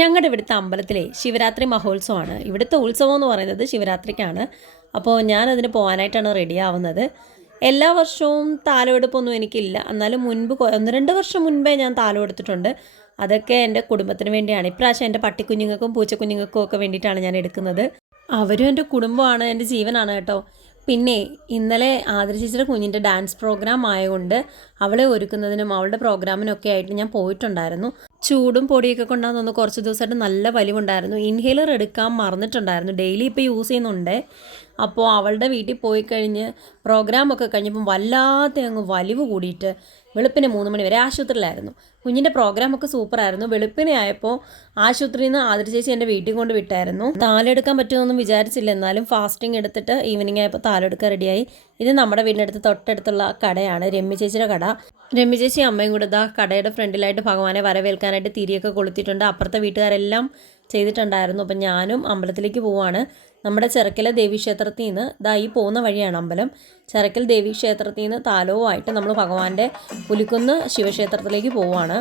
ഞങ്ങളുടെ ഇവിടുത്തെ അമ്പലത്തിലെ ശിവരാത്രി മഹോത്സവമാണ്. ഇവിടുത്തെ ഉത്സവം എന്ന് പറയുന്നത് ശിവരാത്രിക്കാണ്. അപ്പോൾ ഞാനതിന് പോകാനായിട്ടാണ് റെഡി ആവുന്നത്. എല്ലാ വർഷവും താലമെടുപ്പൊന്നും എനിക്കില്ല. എന്നാലും മുൻപ് 1-2 വർഷം മുൻപേ ഞാൻ താലം എടുത്തിട്ടുണ്ട്. അതൊക്കെ എൻ്റെ കുടുംബത്തിന് വേണ്ടിയാണ്. ഇപ്രാവശ്യം എൻ്റെ പട്ടിക്കുഞ്ഞുങ്ങൾക്കും പൂച്ചക്കുഞ്ഞുങ്ങൾക്കും ഒക്കെ വേണ്ടിയിട്ടാണ് ഞാൻ എടുക്കുന്നത്. അവരും എൻ്റെ കുടുംബമാണ്, എൻ്റെ ജീവനാണ് കേട്ടോ. പിന്നെ ഇന്നലെ ആതിര ചേച്ചിയുടെ കുഞ്ഞിൻ്റെ ഡാൻസ് പ്രോഗ്രാം ആയതുകൊണ്ട് അവളെ ഒരുക്കുന്നതിനും അവളുടെ പ്രോഗ്രാമിനൊക്കെ ആയിട്ട് ഞാൻ പോയിട്ടുണ്ടായിരുന്നു. ചൂടും പൊടിയൊക്കെ കൊണ്ടാന്ന് തോന്നുന്നു കുറച്ച് ദിവസമായിട്ട് നല്ല വലിവുണ്ടായിരുന്നു. ഇൻഹേലർ എടുക്കാൻ മറന്നിട്ടുണ്ടായിരുന്നു. ഡെയിലി ഇപ്പോൾ യൂസ് ചെയ്യുന്നുണ്ട്. അപ്പോൾ അവളുടെ വീട്ടിൽ പോയി കഴിഞ്ഞ് പ്രോഗ്രാമൊക്കെ കഴിഞ്ഞപ്പം വല്ലാത്ത അങ്ങ് വലിവ് കൂടിയിട്ട് വെളുപ്പിന് 3 മണി വരെ ആശുപത്രിയിലായിരുന്നു. കുഞ്ഞിൻ്റെ പ്രോഗ്രാമൊക്കെ സൂപ്പറായിരുന്നു. വെളുപ്പിനെ ആയപ്പോൾ ആശുപത്രിയിൽ നിന്ന് ആതിര ചേച്ചി എൻ്റെ വീട്ടിൽ കൊണ്ട് വിട്ടായിരുന്നു. താലെടുക്കാൻ പറ്റുമെന്നൊന്നും വിചാരിച്ചില്ല. എന്നാലും ഫാസ്റ്റിംഗ് എടുത്തിട്ട് ഈവനിങ് ആയപ്പോൾ താലെടുക്കാൻ റെഡിയായി. ഇത് നമ്മുടെ വീടിനടുത്ത് തൊട്ടടുത്തുള്ള കടയാണ്, രമ്യ ചേച്ചിയുടെ കട. രമ്യ ചേച്ചി അമ്മയും കൂടെ കടയുടെ ഫ്രണ്ടിലായിട്ട് ഭഗവാനെ വരവേൽക്കാനായിട്ട് തിരിയൊക്കെ കൊളുത്തിയിട്ടുണ്ട്. അപ്പുറത്തെ വീട്ടുകാരെല്ലാം ചെയ്തിട്ടുണ്ടായിരുന്നു. അപ്പം ഞാനും അമ്പലത്തിലേക്ക് പോവാണ്. നമ്മുടെ ചെറക്കൽ ദേവീക്ഷേത്രത്തിൽ നിന്ന് ഈ പോകുന്ന വഴിയാണ് അമ്പലം. ചെറക്കൽ ദേവീക്ഷേത്രത്തിൽ നിന്ന് താലവുമായിട്ട് നമ്മൾ ഭഗവാന്റെ പുലിക്കുന്ന് ശിവക്ഷേത്രത്തിലേക്ക് പോവുകയാണ്.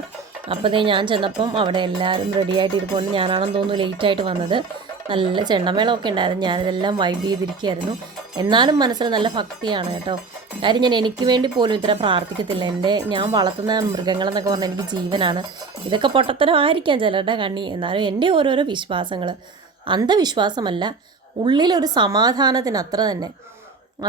അപ്പോൾ ഞാൻ ചെന്നപ്പം അവിടെ എല്ലാവരും റെഡിയായിട്ട് ഇരിപ്പുണ്ട്. ഞാനാണെന്ന് തോന്നുന്നു ലേറ്റായിട്ട് വന്നത്. നല്ല ചെണ്ടമേളമൊക്കെ ഉണ്ടായിരുന്നു. ഞാനിതെല്ലാം വൈബ് ചെയ്തിരിക്കുകയായിരുന്നു. എന്നാലും മനസ്സിൽ നല്ല ഭക്തിയാണ് കേട്ടോ. കാര്യം ഞാൻ എനിക്ക് വേണ്ടി പോലും ഇത്ര പ്രാർത്ഥിക്കത്തില്ല. ഞാൻ വളർത്തുന്ന മൃഗങ്ങളെന്നൊക്കെ പറഞ്ഞാൽ എനിക്ക് ജീവനാണ്. ഇതൊക്കെ പൊട്ടത്തരമായിരിക്കാം ചിലരുടെ കണ്ണി. എന്നാലും എൻ്റെ ഓരോരോ വിശ്വാസങ്ങൾ അന്ധവിശ്വാസമല്ല, ഉള്ളിലൊരു സമാധാനത്തിന് അത്ര തന്നെ.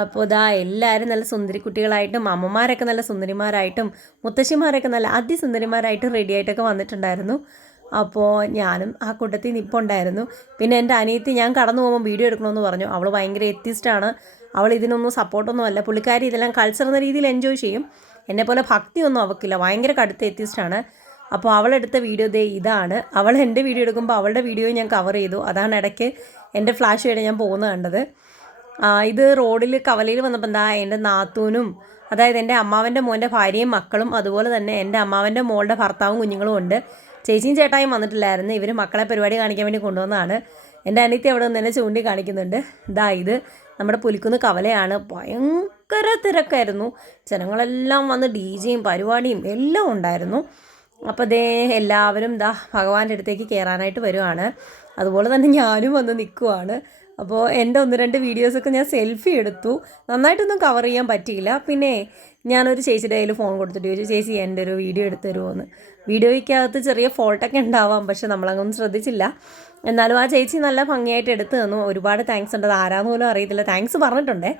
അപ്പോൾ എല്ലാവരും നല്ല സുന്ദരി കുട്ടികളായിട്ടും അമ്മമാരൊക്കെ നല്ല സുന്ദരിമാരായിട്ടും മുത്തശ്ശിമാരൊക്കെ നല്ല അതിസുന്ദരിമാരായിട്ടും റെഡിയായിട്ടൊക്കെ വന്നിട്ടുണ്ടായിരുന്നു. അപ്പോൾ ഞാനും ആ കൂട്ടത്തിൽ നിൽപ്പുണ്ടായിരുന്നു. പിന്നെ എൻ്റെ അനിയത്തി ഞാൻ കടന്നു പോകുമ്പോൾ വീഡിയോ എടുക്കണമെന്ന് പറഞ്ഞു. അവൾ ഭയങ്കര എത്തിസ്റ്റാണ്. അവൾ ഇതിനൊന്നും സപ്പോർട്ടൊന്നും അല്ല. പുള്ളിക്കാരി ഇതെല്ലാം കൾച്ചർ എന്ന രീതിയിൽ എൻജോയ് ചെയ്യും. എന്നെപ്പോലെ ഭക്തിയൊന്നും അവൾക്കില്ല. ഭയങ്കര കടുത്ത എത്തിസ്റ്റാണ്. അപ്പോൾ അവളെടുത്ത വീഡിയോ ഇതാണ്. അവൾ എൻ്റെ വീഡിയോ എടുക്കുമ്പോൾ അവളുടെ വീഡിയോ ഞാൻ കവർ ചെയ്തു. അതാണ് ഇടയ്ക്ക് എൻ്റെ ഫ്ലാഷ് ചെയ്ത് ഞാൻ പോകുന്നത് കണ്ടത്. ഇത് റോഡിൽ കവലയിൽ വന്നപ്പോൾ എൻ്റെ നാത്തൂനും, അതായത് എൻ്റെ അമ്മാവൻ്റെ മോൻ്റെ ഭാര്യയും മക്കളും, അതുപോലെ തന്നെ എൻ്റെ അമ്മാവൻ്റെ മോളുടെ ഭർത്താവും കുഞ്ഞുങ്ങളും ഉണ്ട്. ചേച്ചിയും ചേട്ടായും വന്നിട്ടില്ലായിരുന്നു. ഇവർ മക്കളെ പരിപാടി കാണിക്കാൻ വേണ്ടി കൊണ്ടുവന്നതാണ്. എൻ്റെ അനിയത്തി അവിടെ നിന്ന് തന്നെ ചൂണ്ടി കാണിക്കുന്നുണ്ട്. ഇത് നമ്മുടെ പുലിക്കുന്ന് കവലയാണ്. ഭയങ്കര തിരക്കായിരുന്നു. ജനങ്ങളെല്ലാം വന്ന് DJയും പരിപാടിയും എല്ലാം ഉണ്ടായിരുന്നു. അപ്പോൾ എല്ലാവരും ഭഗവാന്റെ അടുത്തേക്ക് കയറാനായിട്ട് വരുവാണ്. അതുപോലെ തന്നെ ഞാനും വന്ന് നിൽക്കുവാണ്. അപ്പോൾ എൻ്റെ 1-2 വീഡിയോസൊക്കെ ഞാൻ സെൽഫി എടുത്തു. നന്നായിട്ടൊന്നും കവർ ചെയ്യാൻ പറ്റിയില്ല. പിന്നെ ഞാനൊരു ചേച്ചിയുടെ കയ്യിൽ ഫോൺ കൊടുത്തിട്ട് ചോദിച്ചു, ചേച്ചി എൻ്റെ ഒരു വീഡിയോ എടുത്ത് തരുമോയെന്ന്. വീഡിയോയ്ക്കകത്ത് ചെറിയ ഫോൾട്ടൊക്കെ ഉണ്ടാവാം, പക്ഷെ നമ്മളങ്ങൊന്നും ശ്രദ്ധിച്ചില്ല. എന്നാലും ആ ചേച്ചി നല്ല ഭംഗിയായിട്ട് എടുത്തു തന്നു. ഒരുപാട് താങ്ക്സ് ഉണ്ട്. അത് ആരാന്ന് പോലും അറിയത്തില്ല. താങ്ക്സ് പറഞ്ഞിട്ടുണ്ടേ.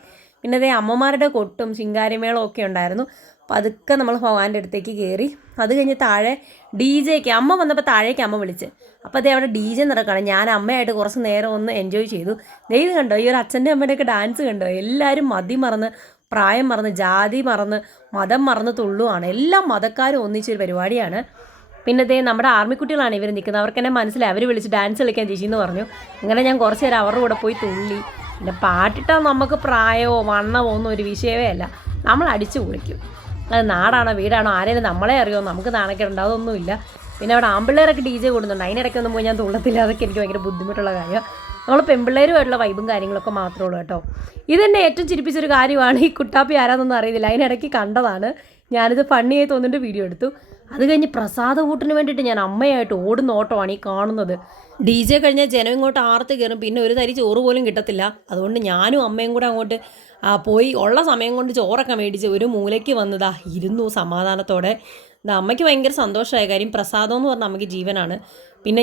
പിന്നെ അമ്മമാരുടെ കൊട്ടും ശിങ്കാരിമേളവും ഒക്കെ ഉണ്ടായിരുന്നു. അപ്പോൾ അതൊക്കെ നമ്മൾ ഭഗവാന്റെ അടുത്തേക്ക് കയറി. അത് കഴിഞ്ഞ് താഴെ DJക്ക് അമ്മ വന്നപ്പോൾ താഴേക്ക് അമ്മ വിളിച്ച്. അപ്പോൾ അവിടെ DJ നടക്കുകയാണ്. ഞാൻ അമ്മയായിട്ട് കുറച്ച് നേരം ഒന്ന് എൻജോയ് ചെയ്തു. ഇത് കണ്ടോ, ഈ ഒരു അച്ഛൻ്റെ അമ്മയുടെയൊക്കെ ഡാൻസ് കണ്ടോ? എല്ലാവരും മതി മറന്ന്, പ്രായം മറന്ന്, ജാതി മറന്ന്, മതം മറന്ന് തുള്ളുവാണ്. എല്ലാ മതക്കാരും ഒന്നിച്ചൊരു പരിപാടിയാണ്. പിന്നെ നമ്മുടെ ആർമിക്കുട്ടികളാണ് ഇവർ നിൽക്കുന്നത്. അവർക്ക് എന്നെ മനസ്സിലായി. അവർ വിളിച്ച് ഡാൻസ് കളിക്കാൻ ചേച്ചിയെന്ന് പറഞ്ഞു. അങ്ങനെ ഞാൻ കുറച്ച് നേരം അവരുടെ കൂടെ പോയി തുള്ളി. പിന്നെ പാട്ടിട്ടാൽ നമുക്ക് പ്രായമോ വണ്ണമോ ഒന്നും ഒരു വിഷയമേ അല്ല. നമ്മൾ അടിച്ചു കുളിക്കും. അത് നാടാണോ വീടാണോ ആരെങ്കിലും നമ്മളെ അറിയുമോ, നമുക്ക് നാണക്കേടുണ്ടോ, അതൊന്നുമില്ല. പിന്നെ അവിടെ ആമ്പിള്ളേരൊക്കെ DJ കൂടുന്നുണ്ട്. അതിനിടയ്ക്കൊന്നും പോയി ഞാൻ തുള്ളത്തില്ല. അതൊക്കെ എനിക്ക് ഭയങ്കര ബുദ്ധിമുട്ടുള്ള കാര്യമാണ്. നമ്മൾ പെൺപിള്ളേരുമായിട്ടുള്ള വൈബും കാര്യങ്ങളൊക്കെ മാത്രമേ ഉള്ളൂ കേട്ടോ. ഇതെന്നെ ഏറ്റവും ചിരിപ്പിച്ചൊരു കാര്യമാണ്. ഈ കുട്ടാപ്പി ആരാന്നൊന്നും അറിയത്തില്ല. അതിനിടയ്ക്ക് കണ്ടതാണ്. ഞാനിത് ഫണ്ണിയായി തോന്നിട്ട് വീഡിയോ എടുത്തു. അത് കഴിഞ്ഞ് പ്രസാദ കൂട്ടിന് വേണ്ടിയിട്ട് ഞാൻ അമ്മയായിട്ട് ഓടുന്ന ഓട്ടമാണ് ഈ കാണുന്നത്. DJ കഴിഞ്ഞാൽ ജനം ഇങ്ങോട്ട് ആർത്ത് കയറും. പിന്നെ ഒരു തരി ചോറ് പോലും കിട്ടത്തില്ല. അതുകൊണ്ട് ഞാനും അമ്മയും കൂടെ അങ്ങോട്ട് പോയി ഉള്ള സമയം കൊണ്ട് ചോറൊക്കെ മേടിച്ച് ഒരു മൂലയ്ക്ക് വന്നതാ ഇരുന്നു സമാധാനത്തോടെ. അമ്മയ്ക്ക് ഭയങ്കര സന്തോഷമായ കാര്യം. പ്രസാദം എന്ന് പറഞ്ഞാൽ അമ്മയ്ക്ക് ജീവനാണ്. പിന്നെ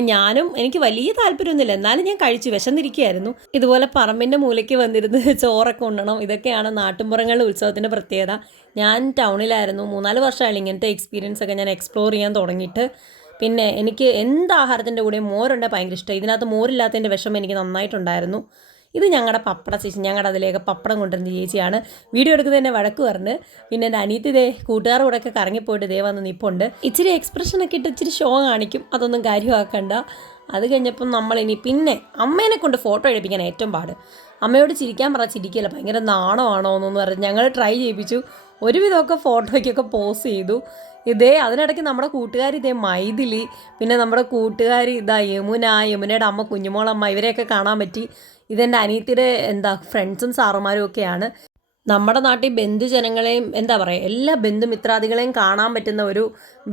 എനിക്ക് വലിയ താല്പര്യമൊന്നുമില്ല. എന്നാലും ഞാൻ കഴിച്ചു, വിശന്നിരിക്കുകയായിരുന്നു. ഇതുപോലെ പറമ്പിൻ്റെ മൂലയ്ക്ക് വന്നിരുന്ന് ചോറൊക്കെ ഉണ്ണണം. ഇതൊക്കെയാണ് നാട്ടിൻപുറങ്ങളിലെ ഉത്സവത്തിൻ്റെ പ്രത്യേകത. ഞാൻ ടൗണിലായിരുന്നു. 3-4 വർഷമായില്ല ഇങ്ങനത്തെ എക്സ്പീരിയൻസ് ഒക്കെ ഞാൻ എക്സ്പ്ലോർ ചെയ്യാൻ തുടങ്ങിയിട്ട്. പിന്നെ എനിക്ക് എന്ത് ആഹാരത്തിൻ്റെ കൂടെ മോരുണ്ടെങ്കിൽ ഭയങ്കര ഇഷ്ടം. ഇതിനകത്ത് മോരില്ലാത്തതിൻ്റെ വിഷമം എനിക്ക് നന്നായിട്ടുണ്ടായിരുന്നു. ഇത് ഞങ്ങളുടെ പപ്പട ചേച്ചി, ഞങ്ങളുടെ അതിലേക്ക് പപ്പടം കൊണ്ടുവരുന്ന ചേച്ചിയാണ്. വീഡിയോ എടുക്കുന്നതിൻ്റെ വഴക്ക് പറഞ്ഞ്. പിന്നെ എൻ്റെ അനിയത്തി കൂട്ടുകാരുടെ കൂടെയൊക്കെ കറങ്ങിപ്പോയിട്ട് വന്ന് നിൽപ്പുണ്ട്. ഇച്ചിരി എക്സ്പ്രഷനൊക്കെ ഇട്ട് ഇച്ചിരി ഷോ കാണിക്കും. അതൊന്നും കാര്യമാക്കണ്ട. അത് കഴിഞ്ഞപ്പം പിന്നെ അമ്മേനെ കൊണ്ട് ഫോട്ടോ എടുപ്പിക്കാൻ ഏറ്റവും പാട്. അമ്മയോട് ചിരിക്കാൻ പറഞ്ഞാൽ ചിരിക്കില്ല. ഭയങ്കര നാണമാണോ എന്നൊന്ന് പറഞ്ഞ് ഞങ്ങൾ ട്രൈ ചെയ്യിപ്പിച്ചു. ഒരുവിധമൊക്കെ ഫോട്ടോയ്ക്കൊക്കെ പോസ് ചെയ്തു. അതിനിടയ്ക്ക് നമ്മുടെ കൂട്ടുകാർ മൈഥിലി, പിന്നെ നമ്മുടെ കൂട്ടുകാർ യമുനയുടെ അമ്മ കുഞ്ഞുമോളമ്മ, ഇവരെയൊക്കെ കാണാൻ പറ്റി. ഇതെൻ്റെ അനിയത്തിയുടെ ഫ്രണ്ട്സും സാറുമാരും ഒക്കെയാണ്. നമ്മുടെ നാട്ടിൽ ബന്ധുജനങ്ങളെയും എന്താ പറയുക എല്ലാ ബന്ധുമിത്രാദികളെയും കാണാൻ പറ്റുന്ന ഒരു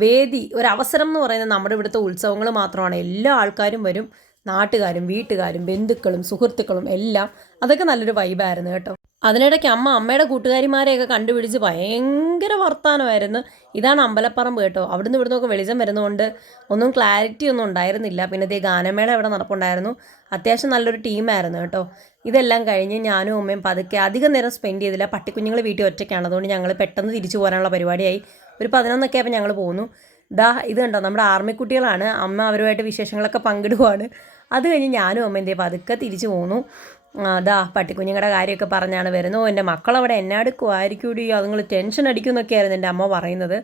വേദി ഒരു അവസരം എന്ന് പറയുന്നത് നമ്മുടെ ഇവിടുത്തെ ഉത്സവങ്ങൾ മാത്രമാണ്. എല്ലാ ആൾക്കാരും വരും, നാട്ടുകാരും വീട്ടുകാരും ബന്ധുക്കളും സുഹൃത്തുക്കളും എല്ലാം. അതൊക്കെ നല്ലൊരു വൈബായിരുന്നു കേട്ടോ. അതിനിടയ്ക്ക് അമ്മയുടെ കൂട്ടുകാരിമാരെയൊക്കെ കണ്ടുപിടിച്ച് ഭയങ്കര വർത്താനമായിരുന്നു. ഇതാണ് അമ്പലപ്പറമ്പ് കേട്ടോ. അവിടുന്ന് ഇവിടുന്നൊക്കെ വെളിച്ചം വരുന്നതുകൊണ്ട് ഒന്നും ക്ലാരിറ്റി ഒന്നും ഉണ്ടായിരുന്നില്ല. പിന്നെ ഇതേ ഗാനമേള ഇവിടെ നടപ്പുണ്ടായിരുന്നു. അത്യാവശ്യം നല്ലൊരു ടീമായിരുന്നു കേട്ടോ. ഇതെല്ലാം കഴിഞ്ഞ് ഞാനും അമ്മയും പതുക്കെ അധികം നേരം സ്പെൻഡ് ചെയ്തില്ല. പട്ടിക്കുഞ്ഞുങ്ങൾ വീട്ടിൽ ഒറ്റയ്ക്കാണ്, അതുകൊണ്ട് ഞങ്ങൾ പെട്ടെന്ന് തിരിച്ചു പോരാനുള്ള പരിപാടിയായി. ഒരു 11 ആയപ്പോൾ ഞങ്ങൾ പോന്നു. ഇത് കണ്ടോ നമ്മുടെ ആർമിക്കുട്ടികളാണ്. അമ്മ അവരുമായിട്ട് വിശേഷങ്ങളൊക്കെ പങ്കിടുവാണ്. അത് കഴിഞ്ഞ് ഞാനും അമ്മ എന്തേ പതുക്കെ തിരിച്ചു പോന്നു. പട്ടിക്കുഞ്ഞുങ്ങളുടെ കാര്യമൊക്കെ പറഞ്ഞാണ് വരുന്നത്. എൻ്റെ മക്കളവിടെ എന്നെ അടുക്കുമായിരിക്കൂടി, അതുങ്ങൾ ടെൻഷൻ അടിക്കുമെന്നൊക്കെയായിരുന്നു എൻ്റെ അമ്മ പറയുന്നത്.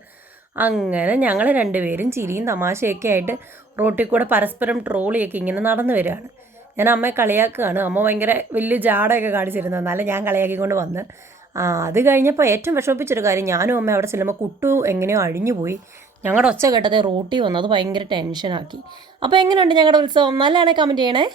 അങ്ങനെ ഞങ്ങൾ രണ്ടുപേരും ചിരിയും തമാശയൊക്കെ ആയിട്ട് റോട്ടിൽ കൂടെ പരസ്പരം ട്രോളിയൊക്കെ ഇങ്ങനെ നടന്നു വരികയാണ്. ഞാൻ അമ്മയെ കളിയാക്കുകയാണ്. അമ്മ ഭയങ്കര വലിയ ജാടയൊക്കെ കാണിച്ചിരുന്നത്, എന്നാലും ഞാൻ കളിയാക്കിക്കൊണ്ട് വന്ന്. അത് കഴിഞ്ഞപ്പോൾ ഏറ്റവും വിഷമിപ്പിച്ചൊരു കാര്യം, ഞാനും അമ്മ അവിടെ ചെല്ലുമ്പോൾ കുട്ടു എങ്ങനെയോ അഴിഞ്ഞു പോയി. ഞങ്ങളുടെ ഒച്ച കേട്ടത് റോട്ടി വന്നു, അത് ഭയങ്കര ടെൻഷനാക്കി. അപ്പോൾ എങ്ങനെയുണ്ട് ഞങ്ങളുടെ ഉത്സവം? നല്ലതാണെങ്കിൽ കമൻറ്റ് ചെയ്യണേ.